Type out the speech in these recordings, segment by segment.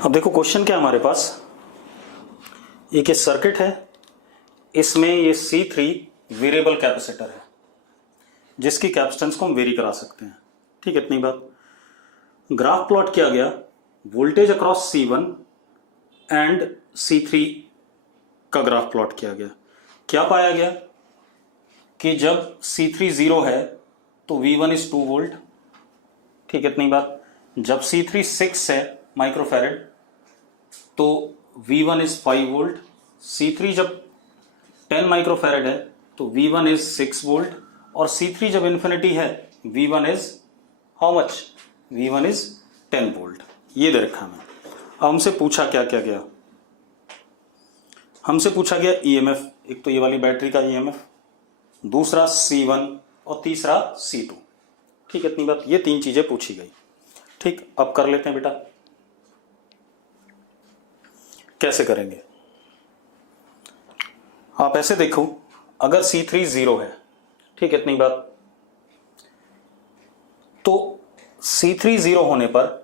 अब देखो क्वेश्चन क्या है हमारे पास। एक ये सर्किट है, इसमें ये C3 वेरिएबल कैपेसिटर है जिसकी कैपेसिटेंस को हम वेरी करा सकते हैं। ठीक है, इतनी बात। ग्राफ प्लॉट किया गया, voltage across C1 and C3 का ग्राफ प्लॉट किया गया। क्या पाया गया कि जब C3 0 है तो V1 इज 2 वोल्ट। ठीक है, इतनी बात। जब C3 6 है माइक्रोफैरेड तो V1 इज 5 वोल्ट। C3 जब 10 माइक्रोफैरेड है तो V1 इज 6 वोल्ट। और C3 जब इन्फिनिटी है V1 is how much? V1 is 10 volt. ये दे रखा है। अब हमसे पूछा क्या क्या गया? हमसे पूछा गया EMF, एक तो ये वाली बैटरी का EMF, दूसरा C1 और तीसरा C2। ठीक है, इतनी बात। ये तीन चीजें पूछी गई। ठीक, अब कर लेते हैं बेटा। कैसे करेंगे? आप ऐसे देखो, अगर C3 0 है, ठीक है, इतनी बात, तो C3 0 होने पर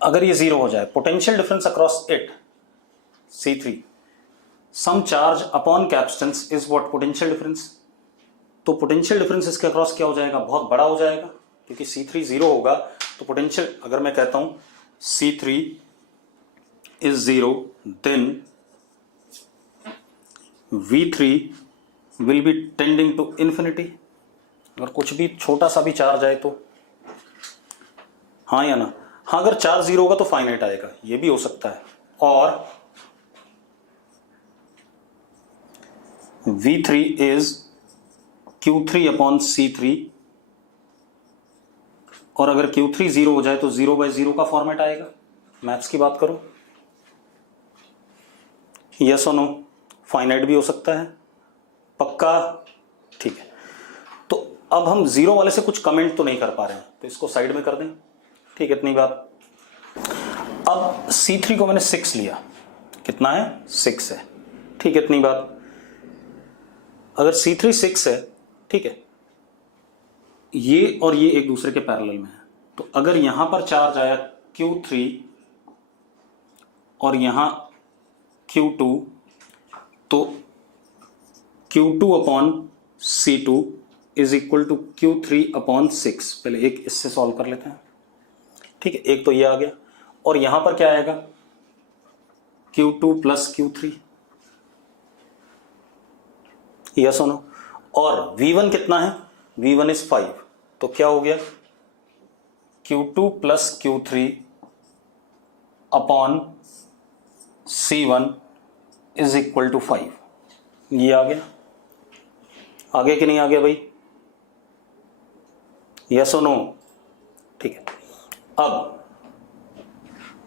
अगर ये 0 हो जाए, potential difference across it C3 sum charge upon capacitance is what? Potential difference. तो पोटेंशियल डिफरेंस इसके अक्रॉस क्या हो जाएगा? बहुत बड़ा हो जाएगा, क्योंकि C3 0 होगा तो पोटेंशियल, अगर मैं कहता हूं C3 is 0, then V3 will be tending to infinity। अगर कुछ भी छोटा सा भी चार्ज आए तो, हाँ या ना? हाँ, अगर चार्ज 0 होगा तो फाइनाइट आएगा, ये भी हो सकता है। और V3 is Q3 upon C3, और अगर Q3 0 हो जाए तो 0/0 का फॉर्मेट आएगा। मैथ्स की बात करो, यस और नो? फाइनाइट भी हो सकता है, पक्का? ठीक है, तो अब हम 0 वाले से कुछ कमेंट तो नहीं कर पा रहे हैं, तो इसको साइड में कर दें। ठीक है, इतनी बात। अब C3 को मैंने 6 लिया, कितना है? 6 है। ठीक है, इतनी बात। अगर C3 6 है, ठीक है, ये और ये एक दूसरे के पैरेलल में है, तो अगर यहां पर चार्ज आया Q3 और यहां Q2, तो Q2 upon C2 is equal to Q3 upon 6। पहले एक इससे सॉल्व कर लेते हैं। ठीक है, एक तो ये आ गया, और यहां पर क्या आएगा? Q2 प्लस Q3, यस और नो? और V1 कितना है? V1 इज 5, तो क्या हो गया? Q2 plus Q3 upon C1 is equal to 5। ये आ गया? आगे कि नहीं आ गया भाई? यस और नो? ठीक है। अब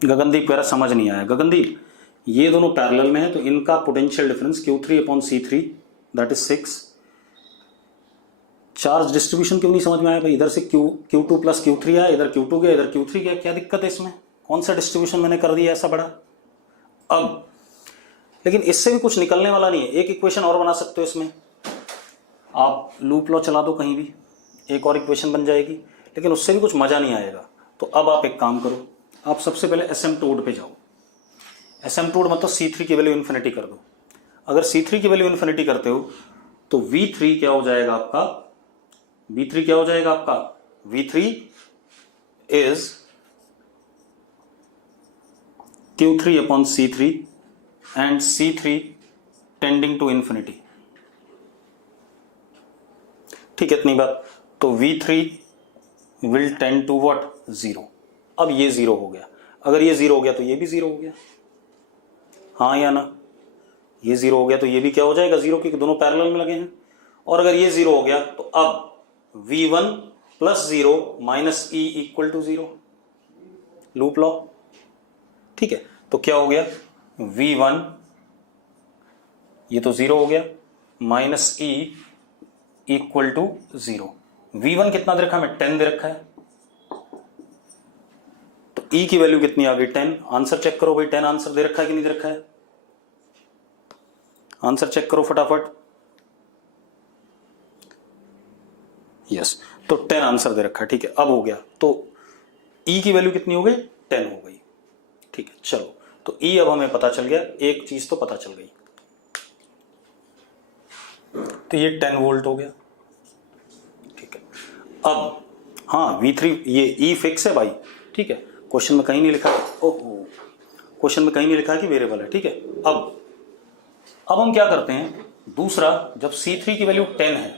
गगनदीप कह रहा समझ नहीं आया। गगनदीप, ये दोनों पैरेलल में है तो इनका potential difference Q3 upon C3 that is 6। Charge distribution क्यों नहीं समझ में आया भाई? इधर से Q2 प्लस Q3 आया, इधर Q2 गया, इधर Q3 गया, क्या दिक्कत है इसमें? कौन सा डिस्ट्रीब्यूशन मैंने कर दिया ऐसा बड़ा? अब लेकिन इससे भी कुछ निकलने वाला नहीं है। एक इक्वेशन और बना सकते हो इसमें, आप लूप लॉ चला दो कहीं भी, एक और इक्वेशन बन जाएगी, लेकिन उससे भी कुछ मजा नहीं आएगा। तो अब आप एक काम करो, आप सबसे पहले एसिम्प्टोट पे जाओ। एसिम्प्टोट मतलब C3 की वैल्यू इन्फिनिटी कर दो। अगर C3 की वैल्यू इन्फिनिटी करते हो तो V3 क्या हो जाएगा आपका? V3 क्या हो जाएगा आपका? V3 is Q3 upon C3 and C3 tending to infinity। ठीक है, इतनी बात। तो V3 will tend to what? 0। अब ये 0 हो गया, अगर ये 0 हो गया तो ये भी 0 हो गया, हाँ या ना? ये 0 हो गया तो ये भी क्या हो जाएगा? 0, क्योंकि दोनों पैरेलल में लगे हैं। और अगर ये 0 हो गया तो अब V1 plus 0 minus E equal to 0, loop law. ठीक है, तो क्या हो गया? V1, ये तो 0 हो गया, minus E equal to 0। V1 कितना दे रखा है? हमें 10 दे रखा है, तो E की वैल्यू कितनी आ गई? 10। आंसर चेक करो भाई, 10 आंसर दे रखा है कि नहीं दे रखा है? आंसर चेक करो फटाफट। यस, तो 10 आंसर दे रखा है। ठीक है, अब हो गया। तो ई की वैल्यू कितनी हो गई 10 हो गई। ठीक है, चलो तो ई अब हमें पता चल गया, एक चीज तो पता चल गई, तो ये 10 वोल्ट हो गया। ठीक है, अब हाँ V3 ये ई फिक्स है भाई। ठीक है, क्वेश्चन में कहीं नहीं लिखा, ओहो क्वेश्चन में कहीं नहीं लिखा कि वेरिएबल है। ठीक है, अब हम क्या करते हैं, दूसरा जब C3 की वैल्यू 10 है,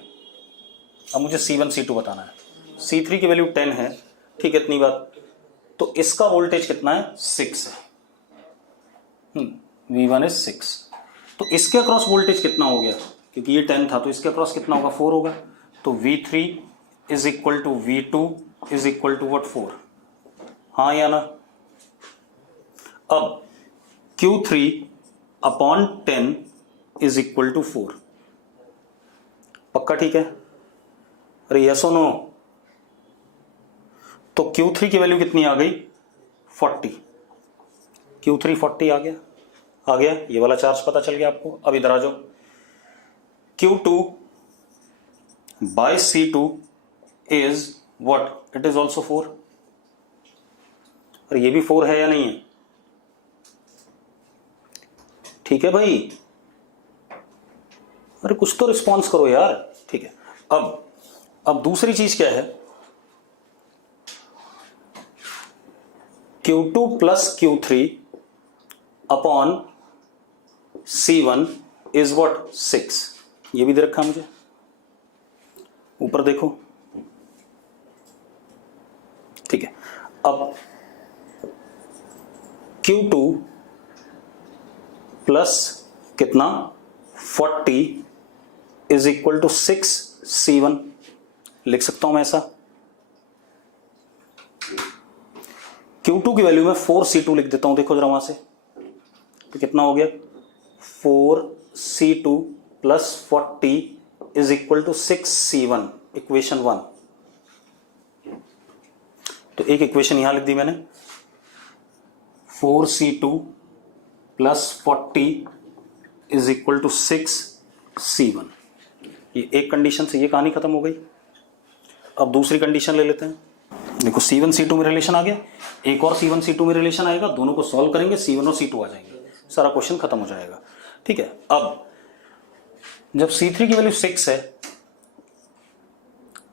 अब मुझे C1 C2 बताना है। C3 की वैल्यू 10 है, ठीक है, इतनी बात, तो इसका वोल्टेज कितना है 6 है। V1 इज 6, तो इसके अक्रॉस वोल्टेज कितना हो गया, क्योंकि ये 10 था तो इसके अक्रॉस कितना होगा 4 होगा, तो V3 is equal to V2 is equal to what 4, हाँ या ना। अब Q3 upon 10 is equal to 4, पक्का ठीक है, अरे यस और नो। तो Q3 की वैल्यू कितनी आ गई 40, Q3 40 आ गया, ये वाला चार्ज पता चल गया आपको। अब इधर आ जाओ, Q2 by C2 is what, it is also 4, और ये भी 4 है या नहीं है, ठीक है भाई, अरे कुछ तो रिस्पॉन्स करो यार। ठीक है, अब दूसरी चीज क्या है, Q2 plus Q3 upon C1 is what 6, ये भी दे रखा मुझे, ऊपर देखो। ठीक है, अब Q2 प्लस कितना 40 इज इक्वल टू 6 C1, लिख सकता हूं मैं ऐसा। Q2 की वैल्यू में 4 C2 लिख देता हूं, देखो जरा वहां से, तो कितना हो गया 4 C2 plus 40 is equal to 6 C1, equation 1। तो एक इक्वेशन यहां लिख दी मैंने, 4 C2 plus 40 is equal to 6 C1, ये एक कंडीशन से ये कहानी खत्म हो गई। अब दूसरी कंडीशन ले लेते हैं, देखो C1 C2 में रिलेशन आ गया, एक और C1 C2 में रिलेशन आएगा, दोनों को सॉल्व करेंगे, C1 और C2 आ जाएंगे, सारा क्वेश्चन खत्म हो जाएगा। ठीक है, अब जब C3 की वैल्यू 6 है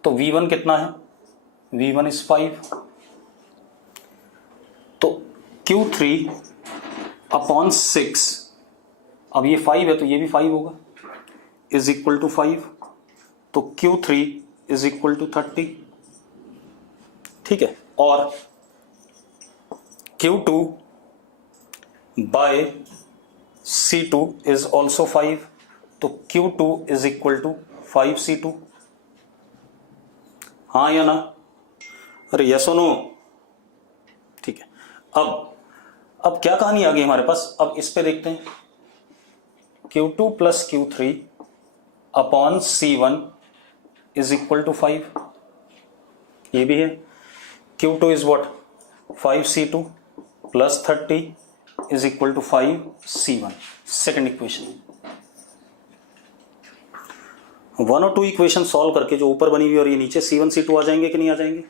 तो V1 कितना है, V1 इज 5, तो Q3 अपॉन 6, अब ये 5 है तो ये भी 5 होगा, इज इक्वल टू 5, तो Q3 इज इक्वल टू 30। ठीक है, और Q2 by C2 is also 5, तो Q2 is equal to 5 C2, हाँ या ना, अरे यस और नो। ठीक है, अब क्या कहानी आ गई हमारे पास, अब इस पे देखते हैं, Q2 plus Q3 upon C1 is equal to 5, ये भी है, Q2 is what 5 C2 plus 30 is equal to 5 C1, second equation. 1 और 2 इक्वेशन सॉल्व करके जो ऊपर बनी हुई और ये नीचे C1 C2 आ जाएंगे कि नहीं आ जाएंगे,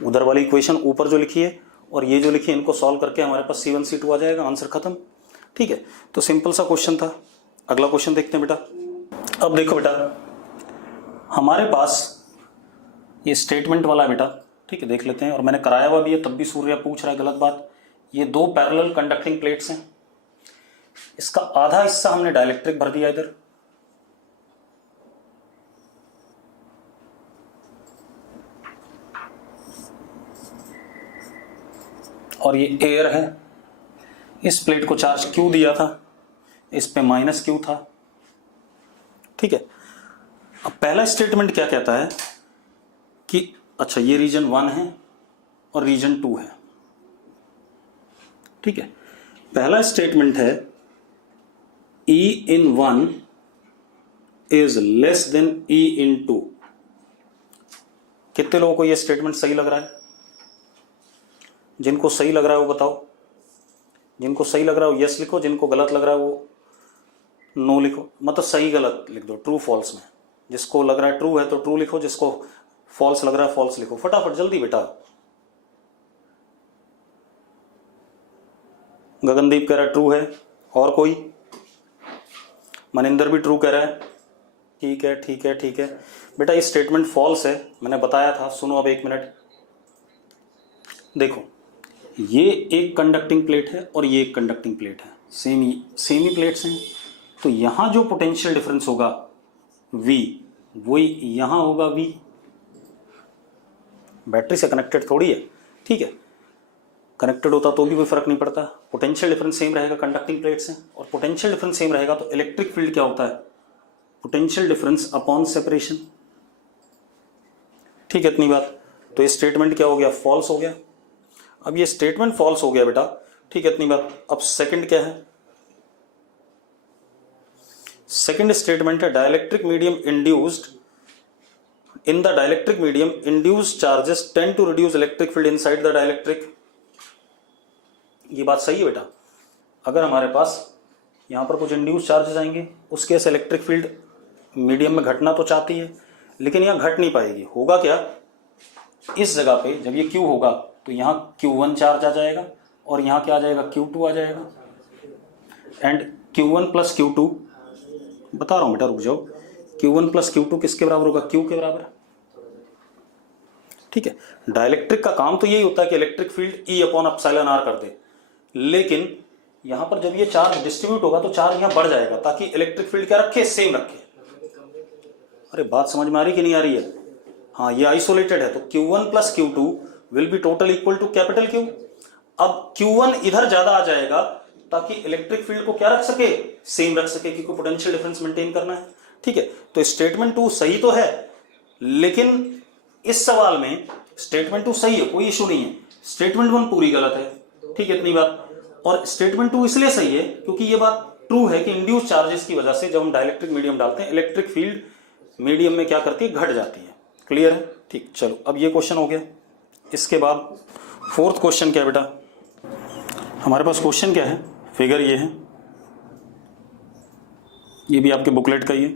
उधर वाली इक्वेशन ऊपर जो लिखी है और ये जो लिखी है, इनको सॉल्व करके हमारे पास C1 C2 आ जाएगा, आंसर खत्म। ठीक है, तो सिंपल सा क्वेश्चन था। अगला क्वेश्चन देखते हैं बेटा। अब देखो बेटा, हमारे पास ये स्टेटमेंट वाला है बेटा, ठीक है, देख लेते हैं, और मैंने कराया हुआ भी है, तब भी सूर्य पूछ रहा है गलत बात। ये 2 पैरेलल कंडक्टिंग प्लेट्स हैं, इसका आधा हिस्सा हमने डाइलेक्ट्रिक भर दिया इधर, और ये एयर है, इस प्लेट को चार्ज Q दिया था, इस पे माइनस Q था। ठीक है, अब पहला स्टेटमेंट क्या कहता है कि अच्छा ये रीजन 1 है और रीजन 2 है। ठीक है, पहला स्टेटमेंट है E in 1 is less than E in 2। कितने लोगों को यह स्टेटमेंट सही लग रहा है? जिनको सही लग रहा है वो बताओ, जिनको सही लग रहा है वो यस लिखो, जिनको गलत लग रहा है वो नो लिखो, मतलब सही गलत लिख दो, ट्रू फॉल्स में। जिसको लग रहा है ट्रू है तो ट्रू लिखो, जिसको फॉल्स लग रहा है फॉल्स लिखो, फटाफट जल्दी बेटा। गगनदीप कह रहा है ट्रू है, और कोई? मनिंदर भी ट्रू कह रहा है। ठीक है ठीक है ठीक है बेटा, ये स्टेटमेंट फॉल्स है, मैंने बताया था। सुनो अब 1 मिनट, देखो ये एक कंडक्टिंग प्लेट है और ये एक कंडक्टिंग प्लेट है, सेम ही प्लेट्स हैं, तो यहां जो पोटेंशियल डिफरेंस होगा V, वही यहां होगा V। बैटरी से कनेक्टेड थोड़ी है, ठीक है, कनेक्टेड होता तो भी कोई फर्क नहीं पड़ता, पोटेंशियल डिफरेंस सेम रहेगा, कंडक्टिंग प्लेट्स हैं, और पोटेंशियल डिफरेंस सेम रहेगा तो इलेक्ट्रिक फील्ड क्या होता है? Potential difference upon separation. ठीक है, इतनी बात। तो ये स्टेटमेंट क्या हो गया? फॉल्स हो गया। अब ये स्टेटमेंट फॉल्स हो गया बेटा, ठीक है, इतनी बात। अब सेकंड क्या है? सेकंड स्टेटमेंट है dielectric medium induced, in the dielectric medium induced charges tend to reduce electric field inside the dielectric. ये बात सही है बेटा, अगर हमारे पास यहां पर कुछ इंड्यूस चार्जेस आएंगे, उसके से इलेक्ट्रिक फील्ड मीडियम में घटना तो चाहती है, लेकिन यहां घट नहीं पाएगी। होगा क्या, इस जगह पे जब ये Q होगा तो यहां Q1 चार्ज आ जाएगा और यहां क्या आ जाएगा? Q2 आ जाएगा, एंड Q1 प्लस Q2, बता रहा हूं बेटा, रुक जाओ, Q1 प्लस Q2 किसके बराबर होगा? Q के बराबर। ठीक है, डाइलेक्ट्रिक का काम तो यही होता है कि electric field E upon epsilon R कर दे, लेकिन यहां पर जब ये चार्ज डिस्ट्रीब्यूट होगा तो चार्ज यहां बढ़ जाएगा ताकि इलेक्ट्रिक फील्ड क्या रखे? सेम रखे। अरे बात समझ में आ रही कि नहीं आ रही है? हाँ, ये आइसोलेटेड है तो Q1 plus Q2 will be total equal to capital Q। अब Q1 इधर ज्यादा आ जाएगा ताकि इलेक्ट्रिक फील्ड को क्या रख सके? सेम रख सके, क्योंकि पोटेंशियल डिफरेंस मेंटेन करना है। ठीक है, तो स्टेटमेंट 2 सही तो है, लेकिन इस सवाल में स्टेटमेंट 2 सही है, कोई इशू नहीं है, स्टेटमेंट 1 पूरी गलत है। ठीक है, इतनी बात। और स्टेटमेंट 2 इसलिए सही है क्योंकि ये बात ट्रू है कि इंड्यूस चार्जेस की वजह से जब हम डाइलेक्ट्रिक मीडियम डालते हैं, इलेक्ट्रिक फील्ड मीडियम में क्या करती है? घट जाती है। क्लियर है? ठीक, चलो अब ये क्वेश्चन हो गया। इसके बाद फोर्थ क्वेश्चन क्या है बेटा? हमारे पास क्वेश्चन क्या है? फिगर ये है, ये भी आपके बुकलेट का ही है।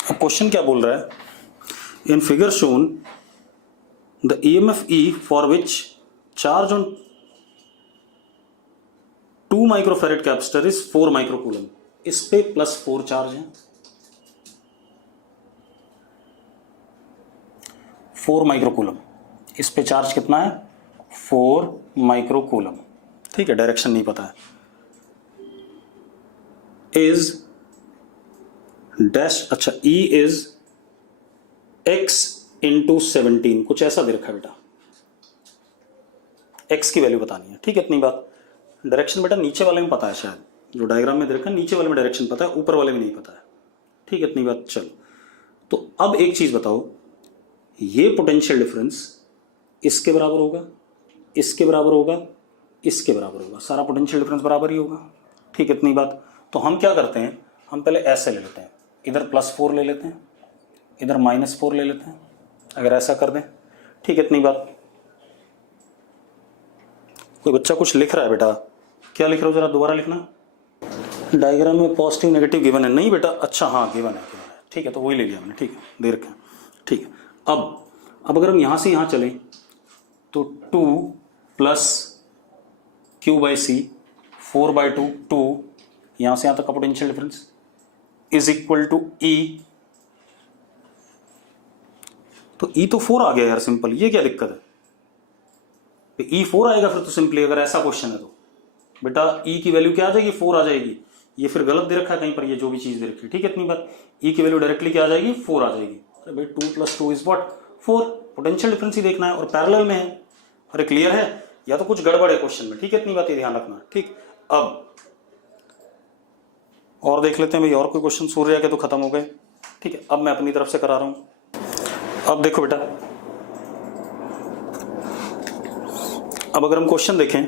अब क्वेश्चन क्या बोल रहा है? In figure shown the EMF E for which charge on 2 microfarad capacitor is 4 microcoulomb. इस पे +4 चार्ज है, 4 माइक्रोकूलम। इस पे चार्ज कितना है? 4 माइक्रोकूलम। ठीक है, डायरेक्शन नहीं पता है। इज डैश, अच्छा, E इज x इंटू 17, कुछ ऐसा दे रखा है बेटा, x की वैल्यू बतानी है। ठीक है, इतनी बात। डायरेक्शन बेटा नीचे वाले में पता है, शायद जो डायग्राम में दे रखा है नीचे वाले में डायरेक्शन पता है, ऊपर वाले में नहीं पता है। ठीक है, इतनी बात। चलो, तो अब एक चीज बताओ, ये पोटेंशियल डिफरेंस इसके बराबर होगा, इसके बराबर होगा, इसके बराबर होगा, सारा पोटेंशियल डिफरेंस बराबर ही होगा। ठीक है, इतनी बात। तो हम क्या करते हैं, हम पहले ऐसे ले लेते हैं, इधर +4 ले लेते हैं, इधर -4 ले लेते हैं, अगर ऐसा कर दें। ठीक है, इतनी बात। कोई बच्चा कुछ लिख रहा है बेटा, क्या लिख रहे हो? जरा दोबारा लिखना। डायग्राम में पॉजिटिव नेगेटिव गिवन है? नहीं बेटा, अच्छा हाँ गिवन है। ठीक है, तो वही ले लिया मैंने। ठीक है, दे रखा है। ठीक है, अब अगर हम यहां से यहां चलें तो 2 + Q/C 4/2, 2 यहां से यहां तक का potential difference is equal to E। तो E तो 4 आ गया यार, सिंपल। ये क्या दिक्कत है? E 4 आएगा फिर तो सिंपली, अगर ऐसा क्वेश्चन है तो बेटा E की वैल्यू क्या आ जाएगी? 4 आ जाएगी। ये फिर गलत दे रखा है कहीं पर, ये जो भी चीज दे रखी है। ठीक है, इतनी बात। E की वैल्यू डायरेक्टली क्या आ जाएगी? 4 आ जाएगी। अरे भाई 2 + 2 इज व्हाट? 4। पोटेंशियल डिफरेंस ही देखना है और पैरेलल में है। अरे क्लियर है? या तो कुछ गड़बड़ है क्वेश्चन में। ठीक है, इतनी बात ये ध्यान रखना। ठीक, अब और देख लेते हैं भाई, और कोई क्वेश्चन सूर्य के तो खत्म हो गए। ठीक है, अब मैं अपनी तरफ से करा रहा हूं। अब देखो बेटा, अब अगर हम क्वेश्चन देखें,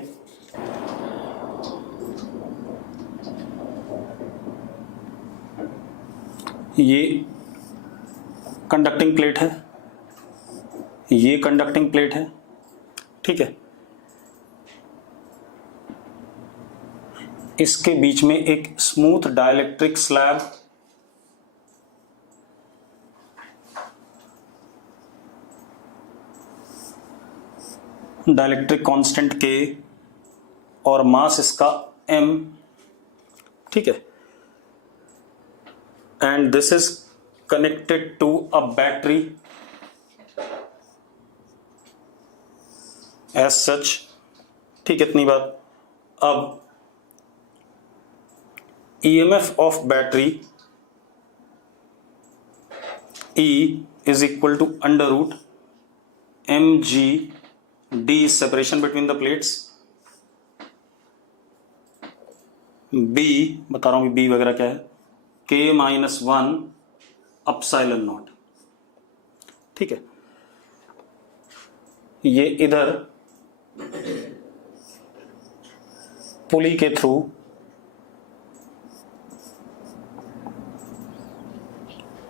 ये कंडक्टिंग प्लेट है, ये कंडक्टिंग प्लेट है। ठीक है, इसके बीच में एक smooth dielectric slab, dielectric constant K और मास इसका m, ठीक है, and this is connected to a battery as such, ठीक है, इतनी बात। अब EMF of battery E is equal to under root mg, D is separation between the plates, B बता रहा हूं B वगैरह क्या है, K माइनस 1 अपसाइलन नॉट, ठीक है। ये इधर पुली के थ्रू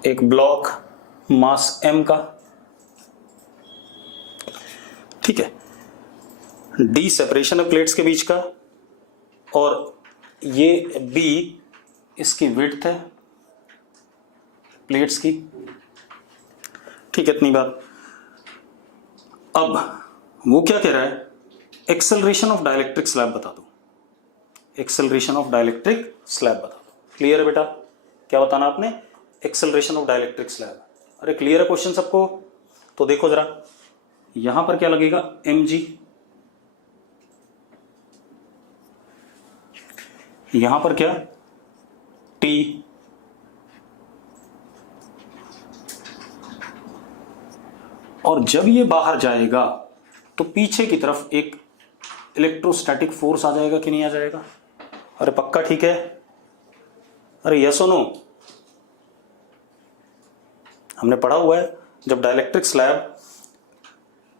एक ब्लॉक मास m का, ठीक है, D सेपरेशन है प्लेट्स के बीच का, और ये B इसकी विड्थ है प्लेट्स की, ठीक है, इतनी बात। अब वो क्या कह रहा है, एक्सेलरेशन ऑफ डाइलेक्ट्रिक स्लैब बता दो, एक्सेलरेशन ऑफ डाइलेक्ट्रिक स्लैब बता दो। क्लियर है बेटा, क्या बताना आपने, एक्सेलरेशन ऑफ डाइलेक्ट्रिक स्लैब। अरे क्लियर है क्वेश्चन सबको, तो देखो जरा यहां पर क्या लगेगा, mg, यहां पर क्या, T, और जब ये बाहर जाएगा तो पीछे की तरफ एक इलेक्ट्रोस्टैटिक फोर्स आ जाएगा कि नहीं आ जाएगा। अरे पक्का ठीक है, अरे यस और नो, हमने पढ़ा हुआ है जब डाइलेक्ट्रिक स्लैब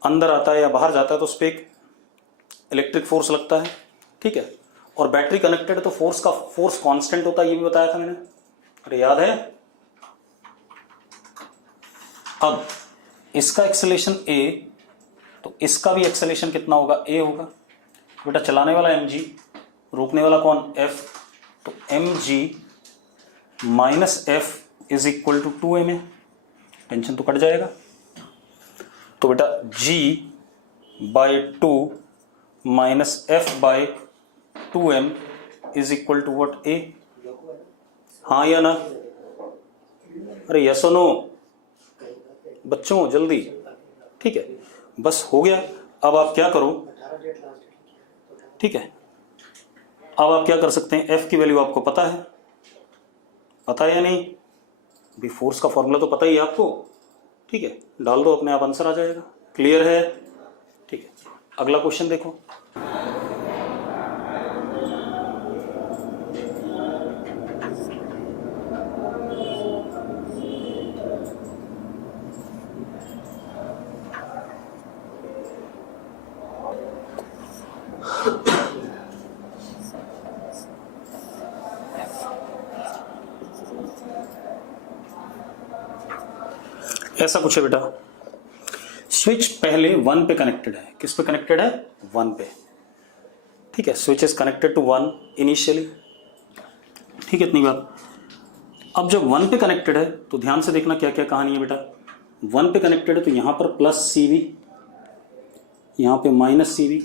अंदर आता है या बाहर जाता है तो उस पर एक इलेक्ट्रिक फोर्स लगता है, ठीक है, और बैटरी कनेक्टेड है तो फोर्स कांस्टेंट होता है, ये भी बताया था मैंने, अरे याद है। अब इसका एक्सेलेरेशन A, तो इसका भी एक्सेलेरेशन कितना होगा, A होगा। बेटा चलाने वाला mg, रोकने वाला कौन, F, तो mg minus F is equal to 2ma, tension तो कट जाएगा। तो बेटा G by 2 minus F by 2m is equal to what, A, हाँ या ना, अरे यस और नो बच्चों जल्दी, ठीक है, बस हो गया। अब आप क्या करो, ठीक है, अब आप क्या कर सकते हैं, F की वैल्यू आपको पता है या नहीं, भी फोर्स का फॉर्मूला तो पता ही है आपको, ठीक है, डाल दो अपने आप आंसर आ जाएगा। क्लियर है, ठीक है, अगला क्वेश्चन देखो। ऐसा कुछ है बेटा, स्विच पहले 1 पे कनेक्टेड है, किस पे कनेक्टेड है, 1 पे, ठीक है, switch is connected to 1 initially, ठीक है, इतनी बात। अब जब 1 पे कनेक्टेड है तो ध्यान से देखना क्या क्या कहानी है बेटा, 1 पे कनेक्टेड है तो यहां पर प्लस CV, यहां पे माइनस CV,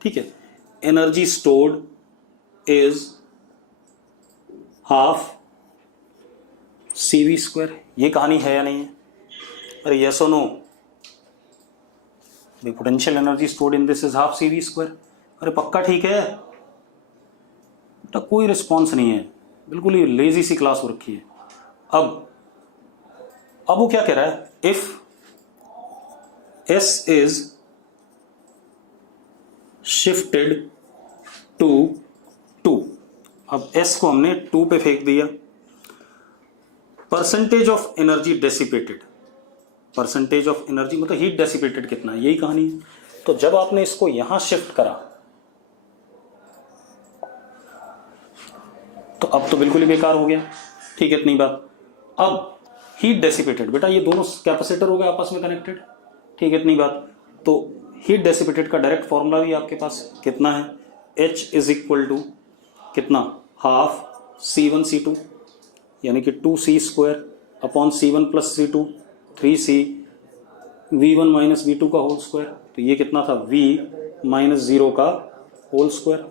ठीक है, energy stored is half CV square, ये कहानी है या नहीं है, अरे यस और no, the potential energy stored in this is half CV square, अरे पक्का ठीक है बेटा, कोई रिस्पॉन्स नहीं है, बिल्कुल ही लेजी सी क्लास हो रखी है। अब वो क्या कह रहा है, if S is shifted to 2, अब S को हमने 2 पे फेंक दिया, percentage of energy dissipated, percentage of energy मतलब हीट डेसिपेटेड कितना है, यही कहानी है। तो जब आपने इसको यहां शिफ्ट करा तो अब तो बिल्कुल ही बेकार हो गया, ठीक है, इतनी बात। अब हीट डेसिपेटेड, बेटा ये दोनों कैपेसिटर हो गए आपस में कनेक्टेड, ठीक है, इतनी बात। तो हीट डेसिपेटेड का डायरेक्ट फॉर्मूला भी आपके पास कितना है, H इज इक्वल टू कितना, हाफ C1 C2 यानी कि 2C² upon C1 plus C2 3C V1 minus V2 का होल स्क्वायर। तो ये कितना था, V माइनस 0 का होल स्क्वायर।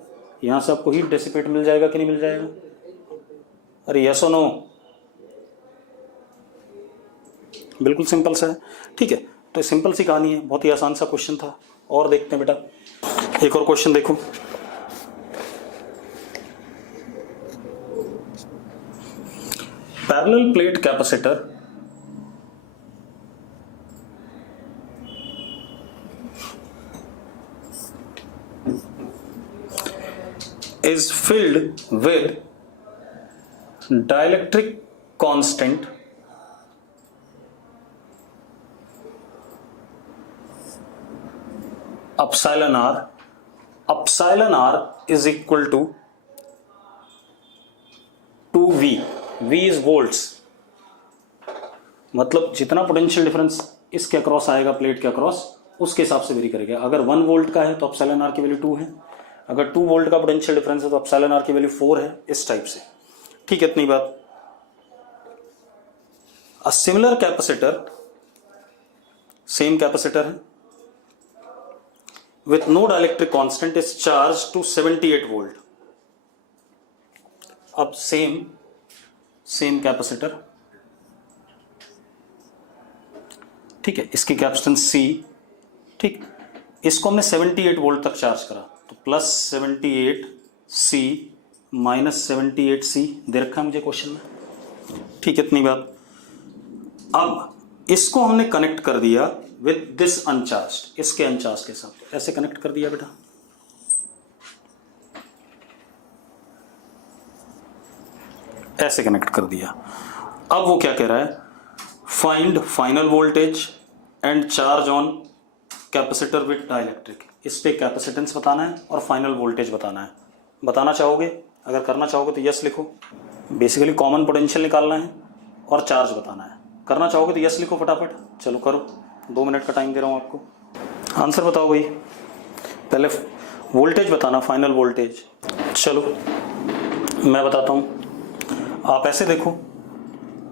यहां से आपको हीट डेसिपेट मिल जाएगा कि नहीं मिल जाएगा? अरे यस और नो? बिल्कुल सिंपल सा है। ठीक है, तो सिंपल सी कहानी है, बहुत ही आसान सा क्वेश्चन था। और देखते हैं बेटा, एक और क्वेश्चन देखो। Parallel plate capacitor is filled with dielectric constant epsilon r. Epsilon r is equal to 2V. V is volts, मतलब जितना पोटेंशियल डिफरेंस इसके अक्रॉस आएगा प्लेट के अक्रॉस उसके हिसाब से वेरी करेगा। अगर 1 वोल्ट का है तो एप्सिलॉन आर की वैल्यू 2 है, अगर 2 वोल्ट का पोटेंशियल डिफरेंस है तो एप्सिलॉन आर की वैल्यू 4 है, इस टाइप से। ठीक है, इतनी बात। A similar capacitor, same capacitor है with no dielectric constant is charged to 78 volt. अब सेम कैपेसिटर, ठीक है, इसकी कैपेसिटेंस C, ठीक, इसको हमने 78 वोल्ट तक चार्ज करा तो प्लस 78C माइनस 78C दे रखा है मुझे क्वेश्चन में। ठीक, इतनी बात। अब इसको हमने कनेक्ट कर दिया विथ दिस अनचार्ज, इसके अनचार्ज के साथ ऐसे कनेक्ट कर दिया बेटा। ऐसे कनेक्ट कर दिया। अब वो क्या कह रहा है, find final voltage and charge on capacitor with dielectric. इस पे कैपेसिटेंस बताना है और फाइनल वोल्टेज बताना है। बताना चाहोगे? अगर करना चाहोगे तो यस लिखो। बेसिकली कॉमन पोटेंशियल निकालना है और चार्ज बताना है। करना चाहोगे तो यस लिखो फटाफट। चलो करो, 2 मिनट का टाइम दे रहा हूं आपको। आंसर बताओ भाई। पहले वोल्टेज बताना, फाइनल वोल्टेज। चलो मैं बताता हूं। आप ऐसे देखो,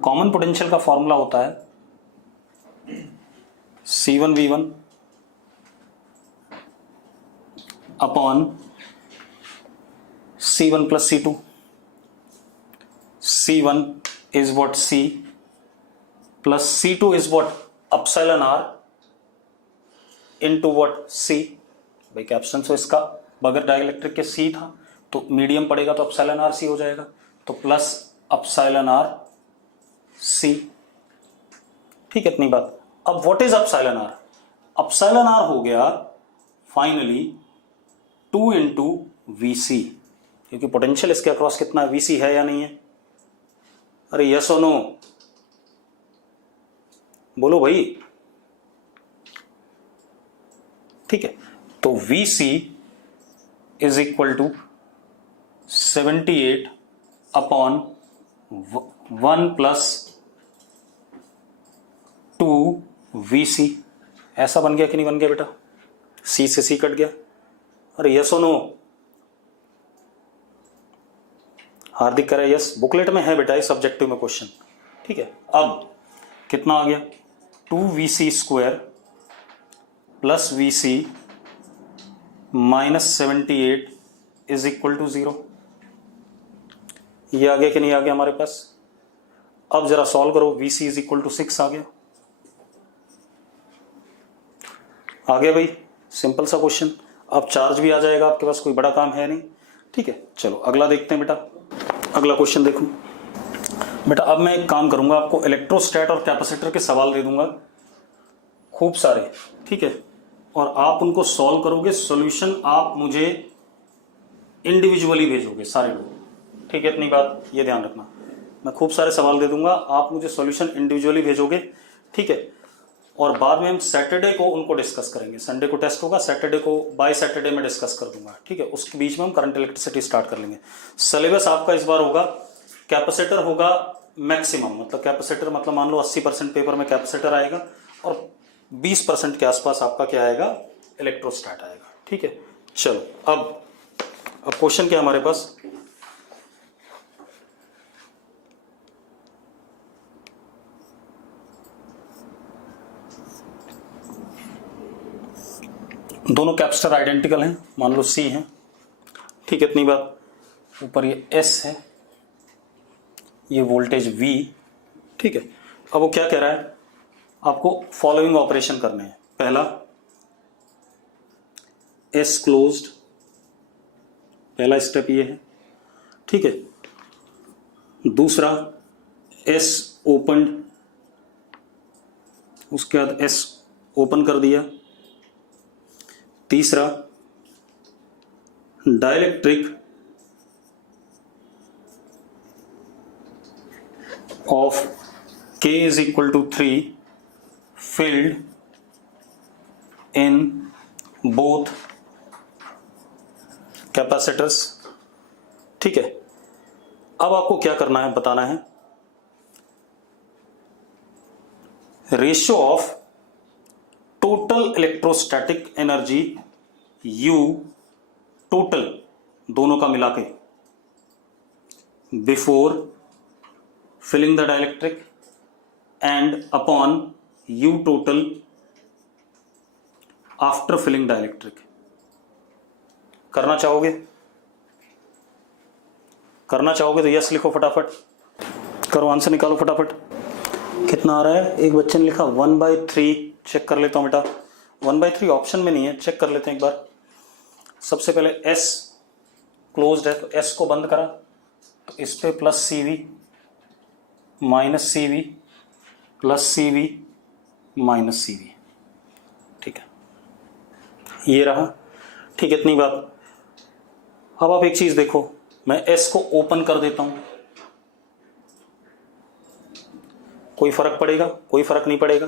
कॉमन पोटेंशियल का फॉर्मूला होता है C1V1 upon C1 plus C2। C1 is what C plus C2 is what epsilon r into what C। भाई कैपेसिटेंस तो इसका बगैर डाइलेक्ट्रिक के C था तो मीडियम पड़ेगा तो epsilon r C हो जाएगा, तो प्लस epsilon r C। ठीक है, इतनी बात। अब what is epsilon r? epsilon r हो गया फाइनली 2 इंटू VC, क्योंकि पोटेंशियल इसके अक्रॉस कितना है, VC है या नहीं है? अरे यस और नो बोलो भाई। ठीक है, तो VC is equal to 78 upon 1 plus 2 VC। ऐसा बन गया कि नहीं बन गया बेटा? C से C कट गया। अरे यस और नो? हार्दिक करे यस। बुकलेट में है बेटा, इस सब्जेक्टिव में क्वेश्चन। ठीक है, अब कितना आ गया, 2VC square plus VC minus 78 is equal to 0। ये आ गया कि नहीं आ गया हमारे पास? अब जरा सॉल्व करो। VC इज इक्वल टू 6 आ गया। आ गया भाई, सिंपल सा क्वेश्चन। अब चार्ज भी आ जाएगा आपके पास, कोई बड़ा काम है नहीं। ठीक है, चलो अगला देखते हैं बेटा। अगला क्वेश्चन देखो बेटा। अब मैं एक काम करूंगा, आपको इलेक्ट्रोस्टैट और कैपेसिटर के सवाल दे दूंगा खूब सारे, ठीक है, और आप उनको सॉल्व करोगे। सॉल्यूशन आप मुझे इंडिविजुअली भेजोगे सारे लोग। ठीक है, इतनी बात ये ध्यान रखना। मैं खूब सारे सवाल दे दूंगा, आप मुझे सॉल्यूशन इंडिविजुअली भेजोगे। ठीक है, और बाद में हम सैटरडे को उनको डिस्कस करेंगे। संडे को टेस्ट होगा, सैटरडे को बाय सैटरडे में डिस्कस कर दूंगा। ठीक है, उसके बीच में हम करंट इलेक्ट्रिसिटी स्टार्ट कर लेंगे। सिलेबस आपका इस बार होगा, कैपेसिटर होगा मैक्सिमम, मतलब कैपेसिटर मतलब मान लो 80% पेपर में कैपेसिटर आएगा और 20% के आसपास आपका क्या आएगा, इलेक्ट्रोस्टैट आएगा। ठीक है, चलो अब क्वेश्चन क्या हमारे पास, दोनों कैपेसिटर आइडेंटिकल हैं, मान लो C है, ठीक है, इतनी बात। ऊपर ये S है, ये वोल्टेज V, ठीक है। अब वो क्या कह रहा है, आपको फॉलोइंग ऑपरेशन करने हैं। पहला S क्लोज्ड, पहला स्टेप ये है, ठीक है। दूसरा S ओपन्ड, उसके बाद S ओपन कर दिया। तीसरा dielectric of K is equal to 3 filled in both capacitors, ठीक है। अब आपको क्या करना है, बताना है ratio of total electrostatic energy U total, दोनों का मिला के, before filling the dielectric and upon U total after filling dielectric. करना चाहोगे, करना चाहोगे तो यस लिखो फटाफट, करो आंसर निकालो फटाफट। कितना आ रहा है, एक बच्चे ने लिखा 1/3, चेक कर लेता हूं बेटा, 1/3 ऑप्शन में नहीं है, चेक कर लेते हैं एक बार। सबसे पहले S क्लोज्ड है तो S को बंद करा, तो इस पे plus CV minus CV plus CV minus CV, ठीक है, ये रहा, ठीक है, इतनी बात। अब आप एक चीज देखो, मैं S को ओपन कर देता हूं, कोई फर्क पड़ेगा, कोई फर्क नहीं पड़ेगा,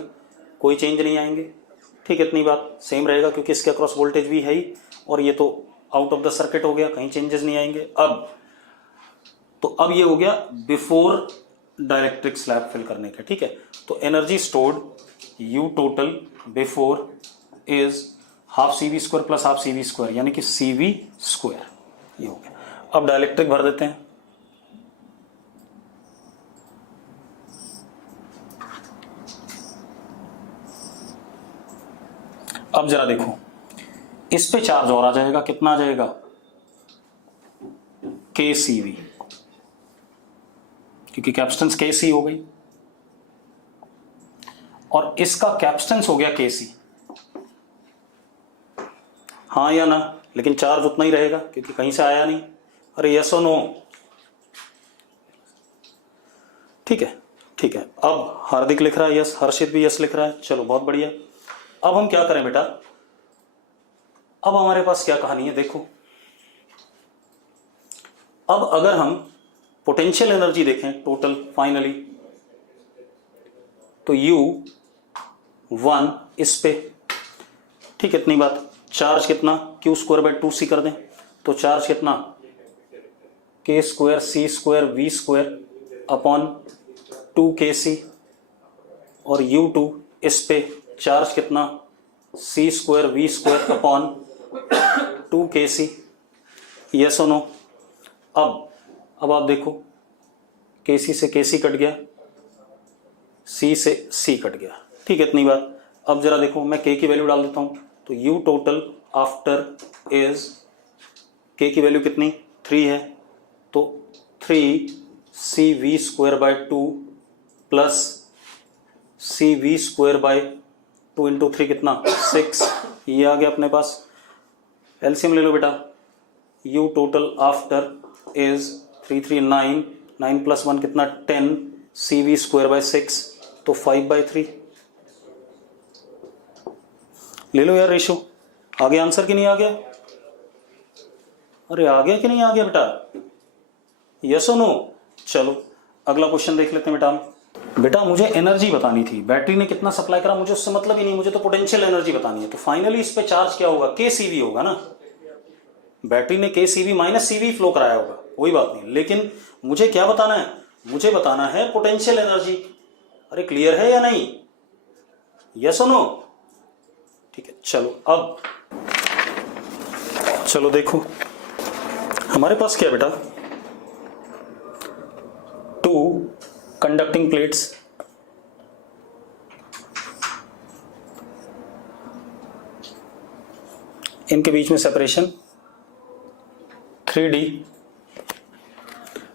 कोई चेंज नहीं आएंगे, ठीक है, इतनी बात, सेम रहेगा क्योंकि इसके अक्रॉस वोल्टेज भी है ही, और ये तो आउट ऑफ द सर्किट हो गया, कहीं चेंजेस नहीं आएंगे। अब ये हो गया बिफोर डाइलेक्ट्रिक स्लैब फिल करने का, ठीक है। तो energy stored U total before is half CV² plus half CV², यानी कि CV², ये हो गया। अब डाइलेक्ट्रिक भर देते हैं, अब जरा देखो, इस पे चार्ज और आ जाएगा, कितना आ जाएगा, KCV, क्योंकि कैपेसिटेंस KC हो गई, और इसका कैपेसिटेंस हो गया KC, हाँ या ना, लेकिन चार्ज उतना ही रहेगा क्योंकि कहीं से आया नहीं। अरे यस और नो, ठीक है, ठीक है। अब हार्दिक लिख रहा है यस, हर्षित भी यस लिख रहा है, चलो बहुत बढ़िया। अब हम क्या करें बेटा, अब हमारे पास क्या कहानी है, देखो। अब अगर हम पोटेंशियल एनर्जी देखें टोटल फाइनली, तो U1 इस पे, ठीक है, इतनी बात। चार्ज कितना, Q²/2C कर दें, तो चार्ज कितना, K² C² V² upon 2KC, और U2 इस पे चार्ज कितना, C² V² upon 2KC, yes और नो। अब आप देखो, KC से KC कट गया, C से C कट गया, ठीक है, इतनी बात। अब जरा देखो, मैं K की वैल्यू डाल देता हूं, तो U total after is, K की वैल्यू कितनी, 3 है, तो 3CV²/2 प्लस CV²/2 इंटू 3 कितना, 6, ये आ गया अपने पास। एलसीएम ले लो बेटा, U टोटल आफ्टर इज 3 3 9, 9 + 1 कितना, 10, CV²/6, तो 5/3 ले लो यार रेशो। आ गया आंसर कि नहीं आ गया, अरे आ गया कि नहीं आ गया बेटा, यस और नो। चलो अगला क्वेश्चन देख लेते हैं बेटा मुझे एनर्जी बतानी थी, बैटरी ने कितना सप्लाई करा मुझे उससे मतलब ही नहीं, मुझे तो पोटेंशियल एनर्जी बतानी है। तो फाइनली इस पे चार्ज क्या होगा, KCV होगा ना, बैटरी ने KCV माइनस CV फ्लो कराया होगा, कोई बात नहीं, लेकिन मुझे क्या बताना है, मुझे बताना है पोटेंशियल एनर्जी। अरे क्लियर है या नहीं, यस और नो, ठीक है। चलो अब चलो देखो हमारे पास क्या बेटा, 2 कंडक्टिंग प्लेट्स, इनके बीच में सेपरेशन 3D,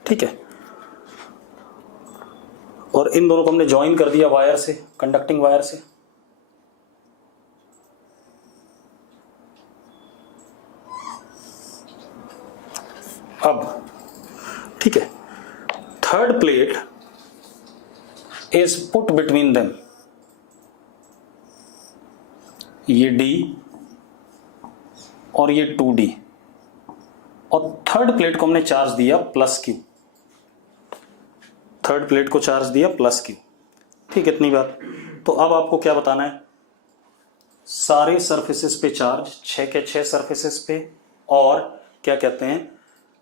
ठीक है, और इन दोनों को हमने ज्वाइन कर दिया वायर से, कंडक्टिंग वायर से। अब ठीक है, third plate is put between them, ये D और ये 2D, और थर्ड प्लेट को हमने चार्ज दिया +Q, थर्ड प्लेट को चार्ज दिया +Q, ठीक है, इतनी बात। तो अब आपको क्या बताना है, सारे सरफेसेस पे चार्ज, 6 के 6 सरफेसेस पे, और क्या कहते हैं,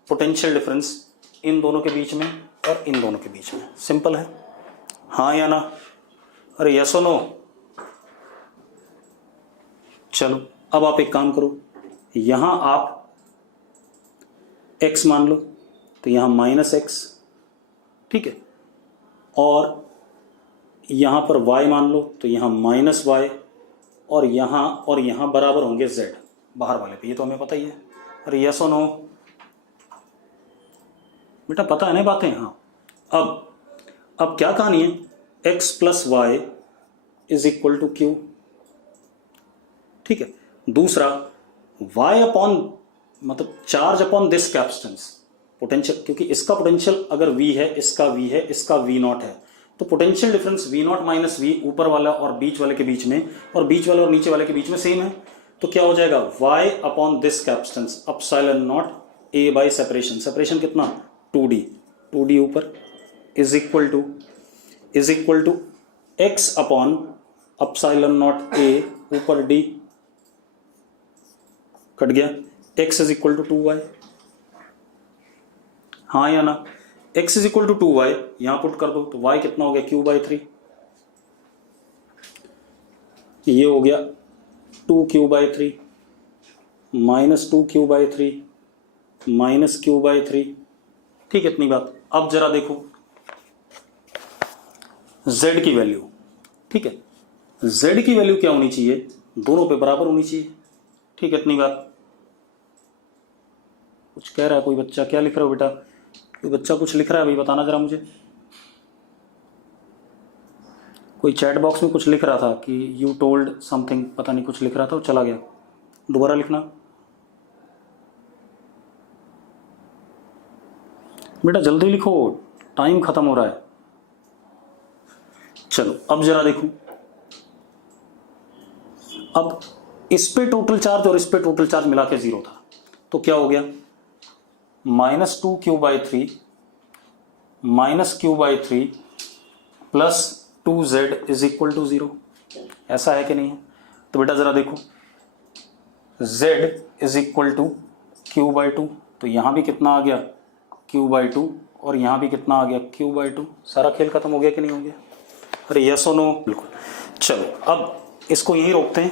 पोटेंशियल डिफरेंस इन दोनों के बीच में और इन दोनों के बीच में। सिंपल है, हाँ या ना? अरे यस और नो? चलो अब आप एक काम करो, यहां आप x मान लो, तो यहां -x, ठीक है, और यहां पर y मान लो, तो यहां -y, और यहां बराबर होंगे z बाहर वाले पे, ये तो हमें पता ही है। अरे यस और नो? बेटा पता है ना बातें? हाँ। अब क्या कहानी है, x + y = q, ठीक है। दूसरा, y अपॉन मतलब charge upon this capacitance, potential, क्योंकि इसका पोटेंशियल अगर v है, इसका v है, इसका v0 है, तो पोटेंशियल डिफरेंस v0 - v ऊपर वाला और बीच वाले के बीच में, और बीच वाले और नीचे वाले के बीच में सेम है, तो क्या हो जाएगा, y upon this capacitance ε0 a by separation, separation कितना, 2D ऊपर, is equal to x upon ε0 a ऊपर d, कट गया, x = 2y, हाँ या ना? x = 2y यहां पुट कर दो, तो y कितना हो गया, q/3, ये हो गया 2q/3 -2q/3 -q/3, ठीक है, इतनी बात। अब जरा देखो z की वैल्यू, ठीक है, z की वैल्यू क्या होनी चाहिए, दोनों पे बराबर होनी चाहिए, ठीक है, इतनी बात। कुछ कह रहा है कोई बच्चा, क्या लिख रहे हो बेटा? कोई बच्चा कुछ लिख रहा है, भाई बताना जरा मुझे। कोई चैट बॉक्स में कुछ लिख रहा था कि यू टोल्ड समथिंग, पता नहीं कुछ लिख रहा था, वो चला गया, दोबारा लिखना बेटा, जल्दी लिखो, टाइम खत्म हो रहा है। चलो अब जरा देखो, अब इस पे टोटल चार्ज और इस पे टोटल चार्ज मिला के 0 था, तो क्या हो गया, -2q/3 -q/3 प्लस 2z = 0, ऐसा है कि नहीं है? तो बेटा जरा देखो, z = q/2, तो यहां भी कितना आ गया, q/2, और यहां भी कितना आ गया, q/2। सारा खेल खत्म हो गया कि नहीं हो गया? अरे यस और नो? बिल्कुल। चलो अब इसको यहीं रोकते हैं।